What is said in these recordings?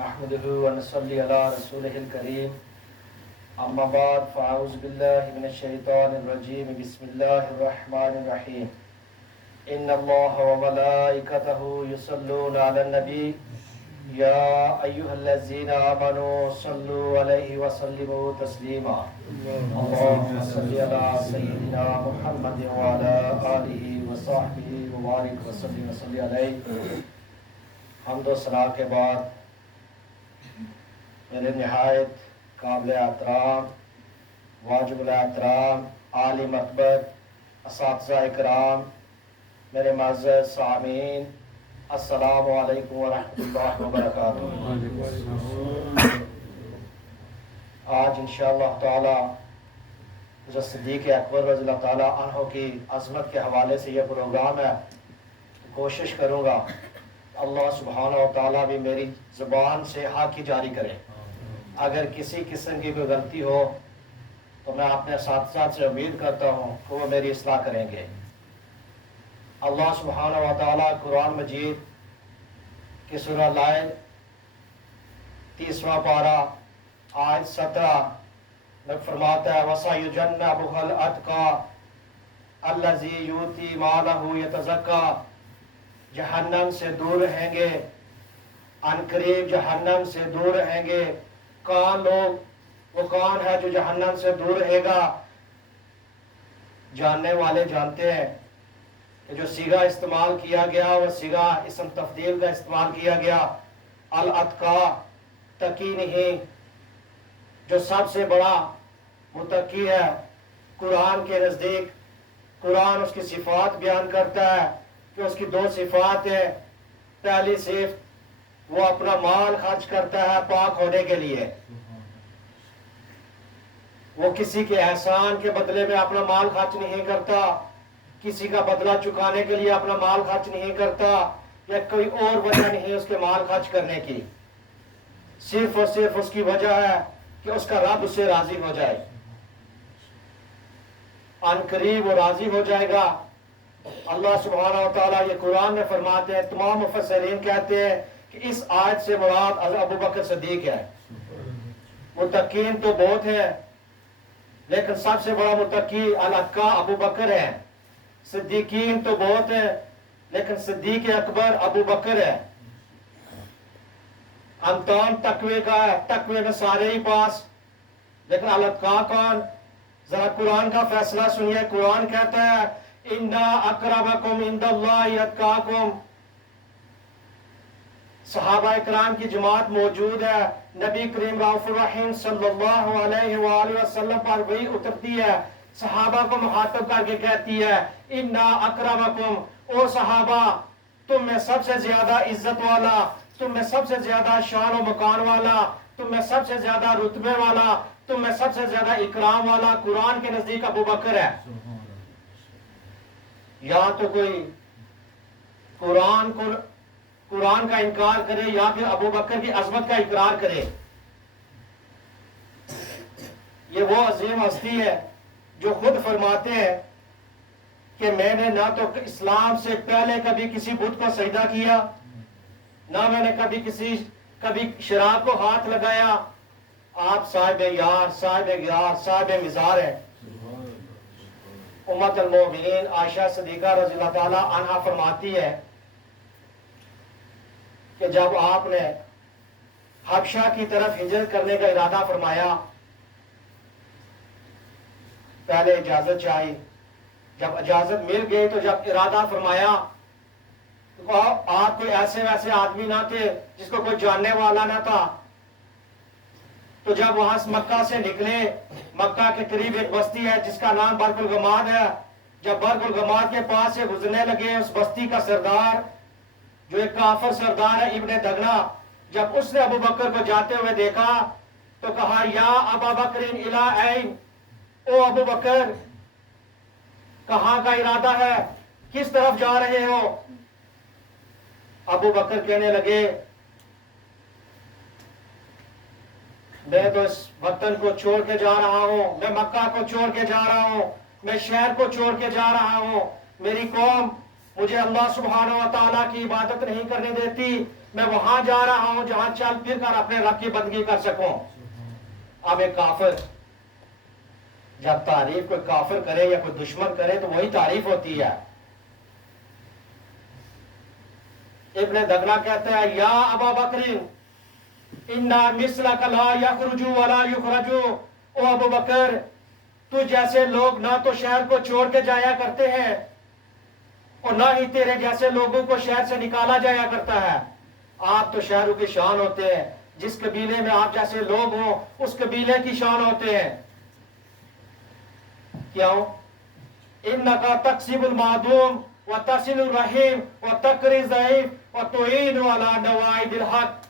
نحمده ونصلي على رسوله الكريم اما بعد فاعوذ بالله من الشيطان الرجيم بسم الله الرحمن الرحيم ان الله وملائكته يصلون على النبي يا ايها الذين امنوا صلوا عليه وسلموا تسليما اللهم صل على سيدنا محمد وعلى اله وصحبه وبارك وسلم وصل عليه حمد و ثنا کے بعد میرے نہایت قابل احترام واجب الاحترام عالی مرتبت اساتذہ اکرام میرے معزز سامعین السلام علیکم ورحمۃ اللہ وبرکاتہ۔ آج انشاءاللہ تعالی حضرت صدیق اکبر رضی اللہ تعالیٰ عنہ کی عظمت کے حوالے سے یہ پروگرام ہے۔ کوشش کروں گا اللہ سبحانہ و تعالیٰ بھی میری زبان سے حق ہی جاری کرے۔ اگر کسی قسم کی کوئی غلطی ہو تو میں اپنے اساتذہ سے امید کرتا ہوں کہ وہ میری اصلاح کریں گے۔ اللہ سبحانہ و تعالیٰ قرآن مجید کی سورہ لائل 30واں پارہ آیت 17 میں فرماتا ہے وَسَيُجَنَّبُهَا الْأَتْقَى الَّذِي يُؤْتِي مَالَهُ يَتَزَكَّى، جہنم سے دور رہیں گے، عنقریب جہنم سے دور رہیں گے۔ کون لوگ، وہ کون ہے جو جہنم سے دور رہے گا؟ جاننے والے جانتے ہیں کہ جو صیغہ استعمال کیا گیا وہ صیغہ اسم تفضیل کا استعمال کیا گیا۔ الاتقا، تقی نہیں، جو سب سے بڑا متقی ہے۔ قرآن کے نزدیک قرآن اس کی صفات بیان کرتا ہے کہ اس کی دو صفات ہیں۔ پہلی صفت وہ اپنا مال خرچ کرتا ہے پاک ہونے کے لیے، وہ کسی کے احسان کے بدلے میں اپنا مال خرچ نہیں کرتا، کسی کا بدلہ چکانے کے لیے اپنا مال خرچ نہیں کرتا، یا کوئی اور وجہ نہیں اس کے مال خرچ کرنے کی، صرف اور صرف اس کی وجہ ہے کہ اس کا رب اس سے راضی ہو جائے۔ ان قریب وہ راضی ہو جائے گا۔ اللہ سبحانہ و تعالیٰ یہ قرآن میں فرماتے ہیں، تمام مفسرین کہتے ہیں کہ اس آیت سے مراد ابو بکر صدیق ہے۔ متقین تو بہت ہیں لیکن سب سے بڑا متقی الاتقا ابو بکر ہے۔ صدیقین تو بہت ہیں لیکن صدیق اکبر ابو بکر ہے۔ امتحان تقوی کا ہے، تقوی میں سارے ہی پاس، لیکن الاتقا کون؟ ذرا قرآن کا فیصلہ سنیے۔ قرآن کہتا ہے اِنَّا أَكْرَمَكُمْ عِنْدَ اللَّهِ أَتْقَاكُمْ۔ صحابہ اکرام کی جماعت موجود ہے، نبی کریم رؤوف الرحیم صلی اللہ علیہ وآلہ وسلم پر وحی اترتی ہے، صحابہ کو مخاطب کر کے کہتی ہے اِنَّا أَكْرَمَكُمْ، او صحابہ تم میں سب سے زیادہ عزت والا، تم میں سب سے زیادہ شان و مکان والا، تم میں سب سے زیادہ رتبے والا، تم میں سب سے زیادہ اکرام والا قرآن کے نزدیک ابو بکر ہے۔ یا تو کوئی قرآن کا انکار کرے یا پھر ابو بکر کی عظمت کا اقرار کرے۔ یہ وہ عظیم ہستی ہے جو خود فرماتے ہیں کہ میں نے نہ تو اسلام سے پہلے کبھی کسی بت کو سجدہ کیا، نہ میں نے کبھی شراب کو ہاتھ لگایا۔ آپ صاحب یار، صاحب مزار ہیں۔ امت المومنین عائشہ صدیقہ رضی اللہ تعالیٰ عنہا فرماتی ہے کہ جب آپ نے حبشہ کی طرف ہجرت کرنے کا ارادہ فرمایا، پہلے اجازت چاہی، جب اجازت مل گئی تو جب ارادہ فرمایا تو آپ کوئی ایسے ویسے آدمی نہ تھے جس کو کوئی جاننے والا نہ تھا، تو جب وہاں سے مکہ سے نکلے، مکہ کے قریب ایک بستی ہے جس کا نام برق الغماد ہے، جب برق الغماد کے پاس سے گزرنے لگے، اس بستی کا سردار جو ایک کافر سردار ہے ابن دغنہ، جب اس نے ابو بکر کو جاتے ہوئے دیکھا تو کہا یا ابا بکر الی این، او ابو بکر کہاں کا ارادہ ہے، کس طرف جا رہے ہو؟ ابو بکر کہنے لگے میں تو اس وطن کو چھوڑ کے جا رہا ہوں، میں مکہ کو چھوڑ کے جا رہا ہوں، میں شہر کو چھوڑ کے جا رہا ہوں، میری قوم مجھے اللہ سبحانہ و تعالیٰ کی عبادت نہیں کرنے دیتی، میں وہاں جا رہا ہوں جہاں چل پھر کر اپنے رب کی بندگی کر سکوں۔ اب ایک کافر جب تعریف کوئی کافر کرے یا کوئی دشمن کرے تو وہی تعریف ہوتی ہے۔ ابن دغنہ کہتا ہے یا ابا بکر انا مثلک لا یخرج ولا یخرج، او ابو بکر تو جیسے لوگ نہ تو شہر کو چھوڑ کے جایا کرتے ہیں اور نہ ہی تیرے جیسے لوگوں کو شہر سے نکالا جایا کرتا ہے۔ آپ تو شہروں کی شان ہوتے ہیں، جس قبیلے میں آپ جیسے لوگ ہوں اس قبیلے کی شان ہوتے ہیں۔ کیوں؟ انکا تکسب المعدوم وتصل الرحیم وتقری الضعیف وتعین علی نوائب الحق۔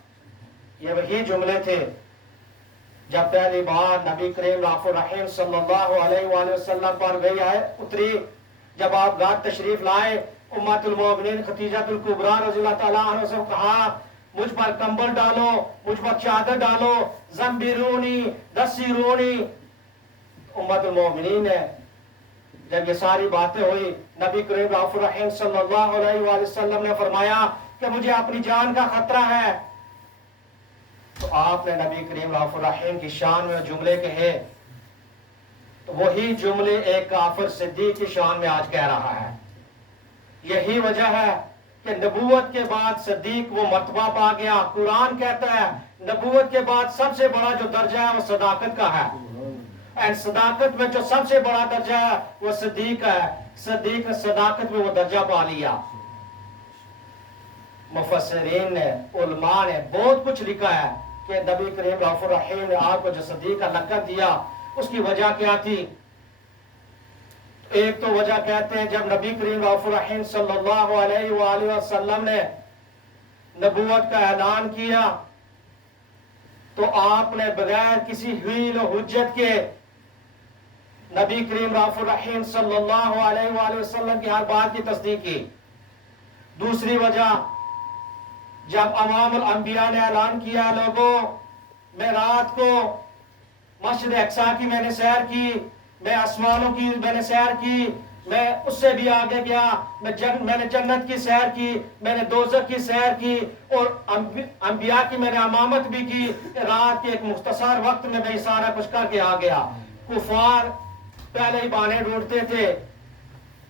یہ وہی جملے تھے جب پہلی بار نبی کریم رأف الرحیم صلی اللہ علیہ وآلہ وسلم پر گئی آئے اتری، جب آپ گھر تشریف لائے، امت المومنین خدیجہ الکبریٰ رضی اللہ تعالیٰ عنہ سے کہا مجھ پر کمبل ڈالو، مجھ پر چادر ڈالو، زمبرونی دسیرونی۔ امت المومنین نے جب یہ ساری باتیں ہوئی، نبی کریم رأف الرحیم صلی اللہ علیہ وآلہ وسلم نے فرمایا کہ مجھے اپنی جان کا خطرہ ہے، تو آپ نے نبی کریم رأف الرحیم کی شان میں جملے کہے، تو وہی جملے ایک کافر صدیق کی شان میں آج کہہ رہا ہے۔ یہی وجہ ہے کہ نبوت کے بعد صدیق وہ مرتبہ پا گیا۔ قرآن کہتا ہے نبوت کے بعد سب سے بڑا جو درجہ ہے وہ صداقت کا ہے، اور صداقت میں جو سب سے بڑا درجہ ہے وہ صدیق ہے۔ صدیق نے صداقت میں وہ درجہ پا لیا۔ مفسرین نے، علماء نے بہت کچھ لکھا ہے کہ نبی کریم رأف الرحیم نے آپ کو جو صدیق کا لقب دیا اس کی وجہ کیا تھی۔ ایک تو وجہ کہتے ہیں جب نبی کریم رأف الرحیم صلی اللہ علیہ وآلہ وسلم نے نبوت کا اعلان کیا تو آپ نے بغیر کسی حیل و حجت کے نبی کریم رأف الرحیم صلی اللہ علیہ وآلہ وسلم کی ہر بات کی تصدیق کی۔ دوسری وجہ جب امام الانبیاء نے اعلان کیا لوگوں میں رات کو مسجد اقصی کی میں نے سیر کی، میں آسمانوں کی میں نے سیر کی، میں اس سے بھی آگے گیا، میں نے جنت کی سیر کی، میں نے دوزخ کی سیر کی اور انبیاء کی میں نے امامت بھی کی۔ رات کے ایک مختصر وقت میں میں سارا کچھ کر کے آ گیا۔ کفار پہلے ہی بہانے ڈھونڈتے تھے،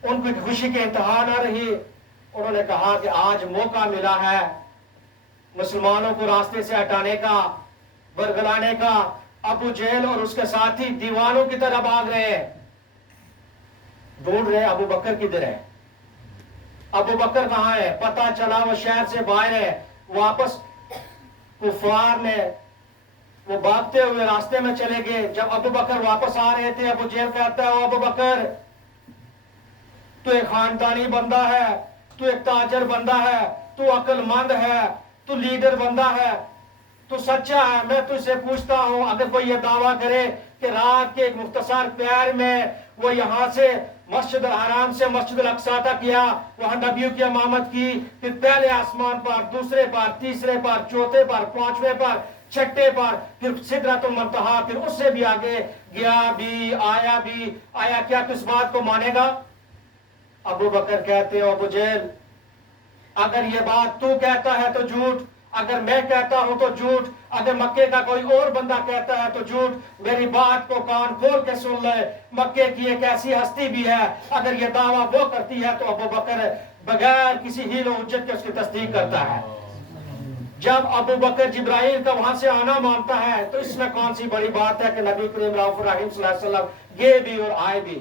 ان کی خوشی کے انتہا نہ رہی۔ انہوں نے کہا کہ آج موقع ملا ہے مسلمانوں کو راستے سے ہٹانے کا، برگلانے کا۔ ابو جہل اور اس کے ساتھی دیوانوں کی طرح بھاگ رہے ہیں، ڈھونڈ رہے ابو بکر کدھر ہے، ابو بکر کہاں ہے؟ پتہ چلا وہ شہر سے باہر ہے۔ واپس کفار نے وہ بھاگتے ہوئے راستے میں چلے گئے۔ جب ابو بکر واپس آ رہے تھے، ابو جہل کہتا ہے ابو بکر تو ایک خاندانی بندہ ہے، تو ایک تاجر بندہ ہے، تو عقل مند ہے، تو لیڈر بندہ ہے، تو سچا ہے۔ میں تجھ سے پوچھتا ہوں اگر کوئی یہ دعویٰ کرے کہ رات کے ایک مختصر پیر میں وہ یہاں سے مسجد الحرام سے مسجد الاقصی تک گیا، وہاں نبیوں کی امامت کی، پھر پہلے آسمان پر، دوسرے پر، تیسرے پر، چوتھے پر، پانچویں پر، چھٹے پر، پھر سدرۃ المنتہا، پھر اس سے بھی آگے گیا بھی آیا، کیا تو اس بات کو مانے گا؟ ابو بکر کہتے ہو ابو جہل اگر یہ بات تو کہتا ہے تو جھوٹ، اگر میں کہتا ہوں تو جھوٹ، اگر مکے کا کوئی اور بندہ کہتا ہے تو جھوٹ۔ میری بات کو کان کھول کے سن لے، مکے کی ایک ایسی ہستی بھی ہے اگر یہ دعویٰ وہ کرتی ہے تو ابو بکر بغیر کسی حیل و حجت کے اس کی تصدیق کرتا ہے۔ جب ابو بکر جبرائیل کا وہاں سے آنا مانتا ہے تو اس میں کون سی بڑی بات ہے کہ نبی کریم رأف الرحیم صلی اللہ علیہ وسلم گئے بھی اور آئے بھی۔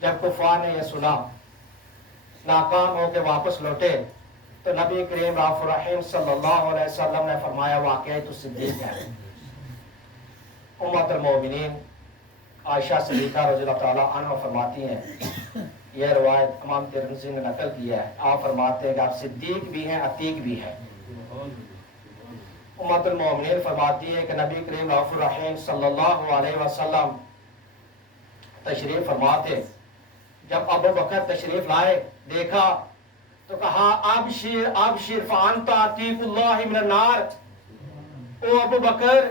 جب کفار نے یہ سنا، ناکام ہو کے واپس لوٹے، تو نبی کریم رأف الرحیم صلی اللہ علیہ وسلم نے فرمایا واقعی تو صدیق ہے۔ امت المومنین عائشہ صدیقہ رضی اللہ تعالیٰ عنہ فرماتی ہیں، یہ روایت امام ترمذی نے نقل کیا ہے، آپ فرماتے ہیں کہ آپ صدیق بھی ہیں، عتیق بھی ہیں۔ امت المومنین فرماتی ہے کہ نبی کریم رأف الرحیم صلی اللہ علیہ وسلم تشریف فرماتے، جب ابو بکر تشریف لائے دیکھا تو کہا ابشر ابشر فانت عتیق اللہ من النار، او ابو بکر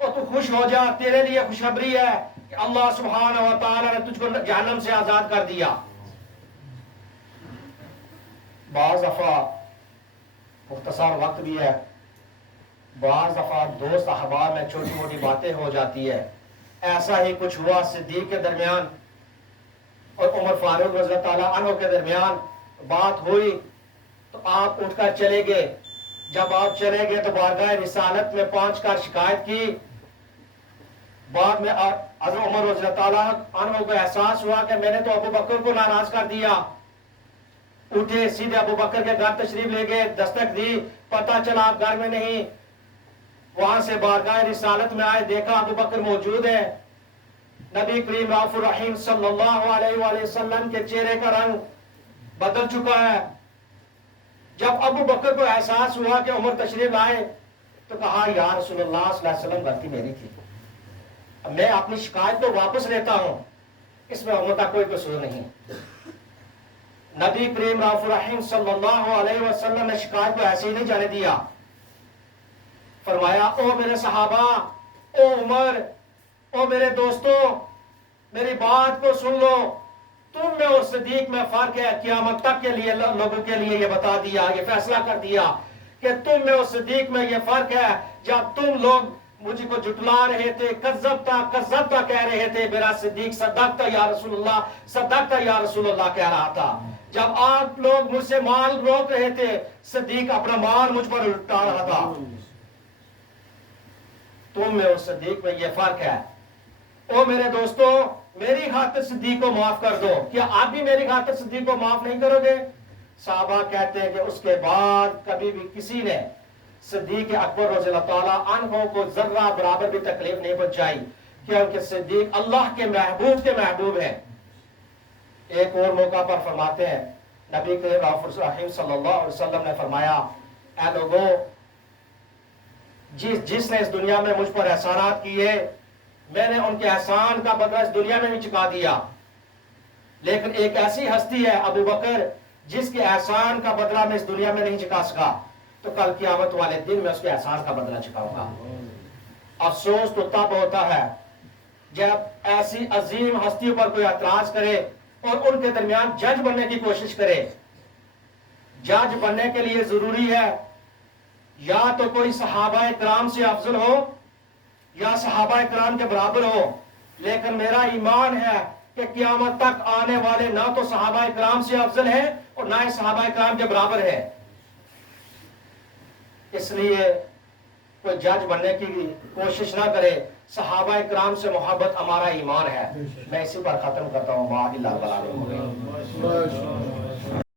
او تو خوش ہو جا، تیرے لیے خوشخبری ہے کہ اللہ سبحانہ و تعالی نے تجھ کو جہنم سے آزاد کر دیا۔ بعض دفعہ مختصر وقت بھی ہے، بعض دفعہ دوست احباب میں چھوٹی موٹی باتیں ہو جاتی ہے. ایسا ہی کچھ ہوا صدیق کے درمیان اور عمر فاروق رضی اللہ تعالیٰ عنہ کے درمیان. بات ہوئی تو آپ اٹھ کر چلے گئے. جب آپ چلے گئے تو بارگاہ رسالت میں پہنچ کر شکایت کی. بعد میں حضرت عمر رضی اللہ تعالیٰ عنہ کو احساس ہوا کہ میں نے تو ابو بکر کو ناراض کر دیا. اٹھے سیدھے ابو بکر کے گھر تشریف لے گئے، دستک دی، پتہ چلا آپ گھر میں نہیں. وہاں سے بارگاہ رسالت میں آئے، دیکھا ابو بکر موجود ہے. نبی کریم رؤوف الرحیم صلی اللہ علیہ وآلہ وسلم کے چہرے کا رنگ بدل چکا ہے. جب ابو بکر کو احساس ہوا کہ عمر تشریف لائے تو کہا یا رسول اللہ صلی اللہ علیہ وسلم غلطی میری تھی، اب میں اپنی شکایت کو واپس لیتا ہوں، اس میں عمر کا کوئی قصور نہیں. نبی کریم رؤوف الرحیم صلی اللہ علیہ وسلم نے شکایت کو ایسے ہی نہیں جانے دیا. فرمایا او میرے صحابہ، او عمر، او میرے دوستوں، میری بات کو سن لو. تم میں اور صدیق میں فرق ہے. قیامت تک کے لیے لوگوں کے لیے یہ بتا دیا، یہ فیصلہ کر دیا کہ تم میں اور صدیق میں یہ فرق ہے. جب تم لوگ مجھے کو جھٹلا رہے تھے، کذبتا کہہ رہے تھے، میرا صدیق صدقتا یا رسول اللہ، صدقتا یا رسول اللہ کہہ رہا تھا. جب آپ لوگ مجھ سے مال روک رہے تھے، صدیق اپنا مال مجھ پر لٹا رہا تھا. تم میں اور صدیق میں یہ فرق ہے. او میرے دوستو، میری خاطر صدیق کو معاف کر دو. کیا آپ بھی میری خاطر صدیق کو معاف نہیں کرو گے؟ صحابہ کہتے ہیں کہ اس کے بعد کبھی بھی کسی نے صدیق اکبر رضی اللہ تعالیٰ عنہ کو ذرہ برابر بھی تکلیف نہیں پہنچائی، کیونکہ صدیق اللہ کے محبوب ہیں. ایک اور موقع پر فرماتے ہیں، نبی کریم رؤوف الرحیم صلی اللہ علیہ وسلم نے فرمایا، اے لوگوں، جس نے اس دنیا میں مجھ پر احسانات کیے، میں نے ان کے احسان کا بدلہ اس دنیا میں بھی چکا دیا. لیکن ایک ایسی ہستی ہے ابو بکر جس کے احسان کا بدلہ میں اس دنیا میں نہیں چکا سکا، تو کل قیامت والے دن میں اس کے احسان کا بدلہ چکاؤں گا. افسوس تو تب ہوتا ہے جب ایسی عظیم ہستیوں پر کوئی اعتراض کرے اور ان کے درمیان جج بننے کی کوشش کرے. جج بننے کے لیے ضروری ہے یا تو کوئی صحابہ کرام سے افضل ہو یا صحابہ کرام کے برابر ہو. لیکن میرا ایمان ہے کہ قیامت تک آنے والے نہ تو صحابہ کرام سے افضل ہیں اور نہ ہی صحابہ کرام کے برابر ہیں. اس لیے کوئی جج بننے کی کوشش نہ کرے. صحابہ کرام سے محبت ہمارا ایمان ہے. میں اسی پر ختم کرتا ہوں.